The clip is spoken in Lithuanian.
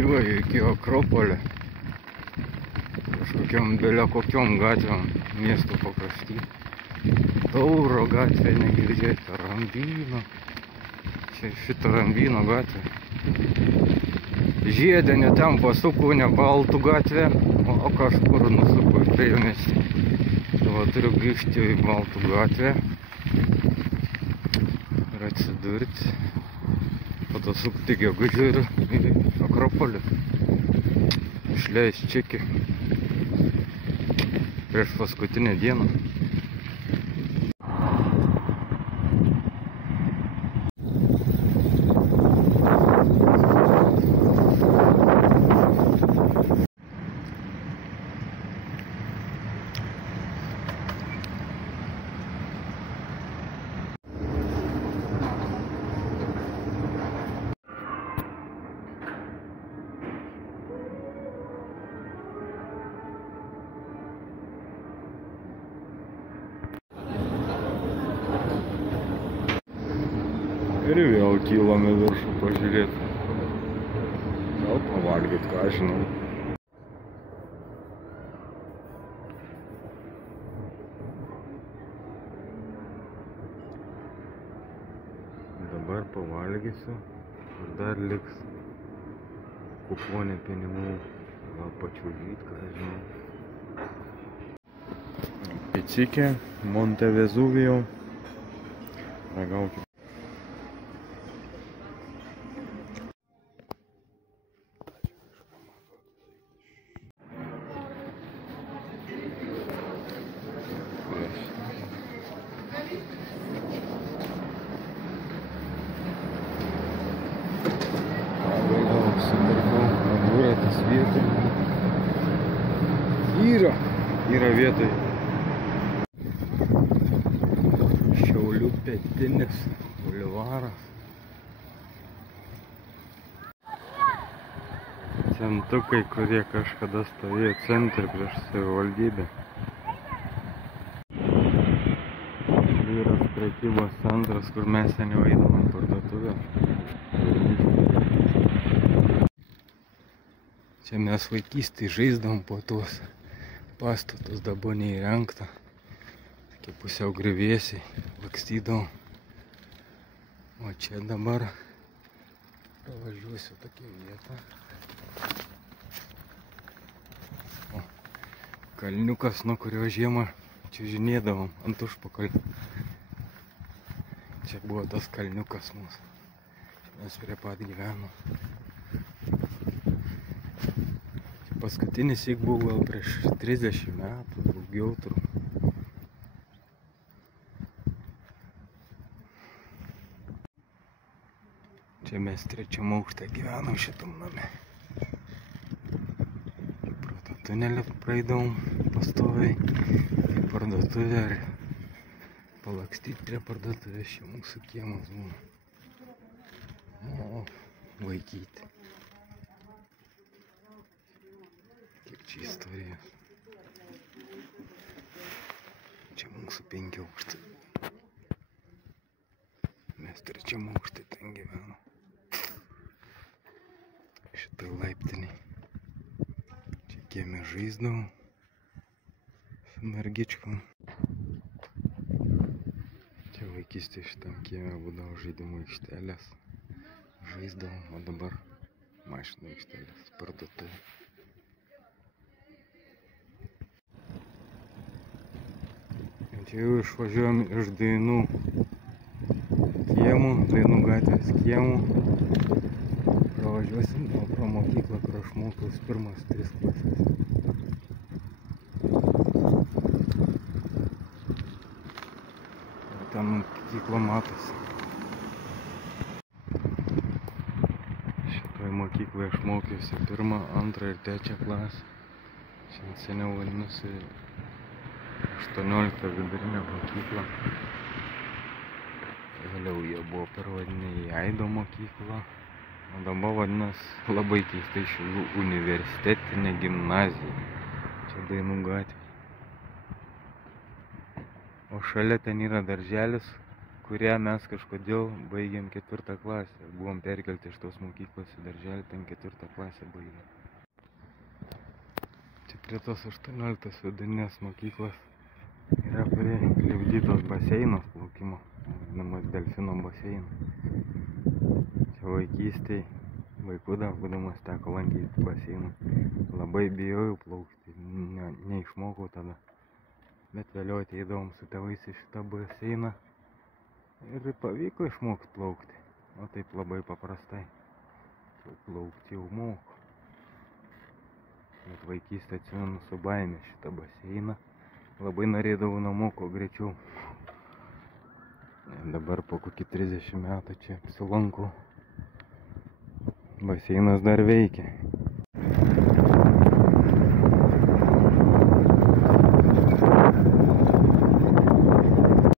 važiuoju iki Akropolio. Kažkokiom belio kokiom gatvėm miesto pakrašty. Tauro gatvė negirdėti, Rambyno. Čia šitą Rambyno gatvę. Žiedinė ten pasuku, ne Baltų gatvę, o kažkur nusuku į priemiestį. Va, turiu grįžti į Baltų gatvę ir atsidurti. Po to sukti gegužį ir į Akropolį. Išleis čekį prieš paskutinę dieną. Ir vėl kylam į viršų pažiūrėti. Gal pavalgyt, ką žinau. Dabar pavalgysiu ir dar liks kuponė pinigų. Gal pačiūžyt, ką žinau. Picikė, Monte Vesuvijo. Ragaukim. Yra vietoj. Šiaulių pietinis bulevaras. Centukai, kurie kažkada stovėjo centre prieš savivaldybę. Vyras prekybos centras, kur mes seniau eidavom parduotuvę. Čia mes vaikystėje žaisdavom po tuos pastatus, dabar neįrengta. Tokie pusiau grįvėsiai, lakstydavom. O čia dabar pravažiuosiu tokią vietą. O, kalniukas, nuo kurio žiemą čiužinėdavom ant užpakalio. Čia buvo tas kalniukas mūsų. Mes prie pat gyvenom. Paskutinis įk buvo gal prieš 30 metų, daugiau turbūt. Čia mes trečiam aukšte gyvenom šitam name. Pro tą tunelį praeidavom pastoviai į parduotuvę ir palakstyti prie parduotuvės. Čia mūsų kiemas buvo. O, vaikyti. Čia istorija. Čia mūsų 5 aukštai. Mes trečiam aukštai ten gyvenam. Šitai laiptiniai. Čia kieme žaisdavom su mergičkom. Čia vaikystėje šitam kieme būdavo žaidimų aikštelės. Žaisdavom, o dabar mašinų aikštelės, parduotuvė. Čia jau išvažiuojam iš Dainų kiemų, Dainų gatvės kiemų. Pravažiuosim pro mokyklą, kur aš mokiaus pirmas 3 klasės. Ten mokykla matosi. Šitoje mokykloje aš mokiausi 1, 2 ir 3 klasę. Šiandien seniau vadinosi 18 vidurinė mokykla. Vėliau jie buvo pervadinę į Aido mokyklą. O dabar vadinasi labai keistai Šiaulių universitetinė gimnazija. Čia Dainų gatvė. O šalia ten yra darželis, kurią mes kažkodėl baigėm 4 klasę. Buvom perkelti iš tos mokyklos į darželį, ten 4 klasę baigėm. Čia prie tos 18 vidurinės mokyklos yra prilipdytos baseinas plaukimo, vadinamas delfino baseinas. Čia vaikystėj, vaikų dar būdamas teko lankyti baseiną. Labai bijojau plaukti, neišmokau tada. Bet vėliau ateidavom su tėvais į šitą baseiną ir pavyko išmokti plaukti. O taip labai paprastai. Plaukti jau moku. Bet vaikystę atsimenu su baime šitą baseiną. Labai norėdavau namo kuo greičiau. Dabar po kokį 30 metų čia apsilankau. Baseinas dar veikia.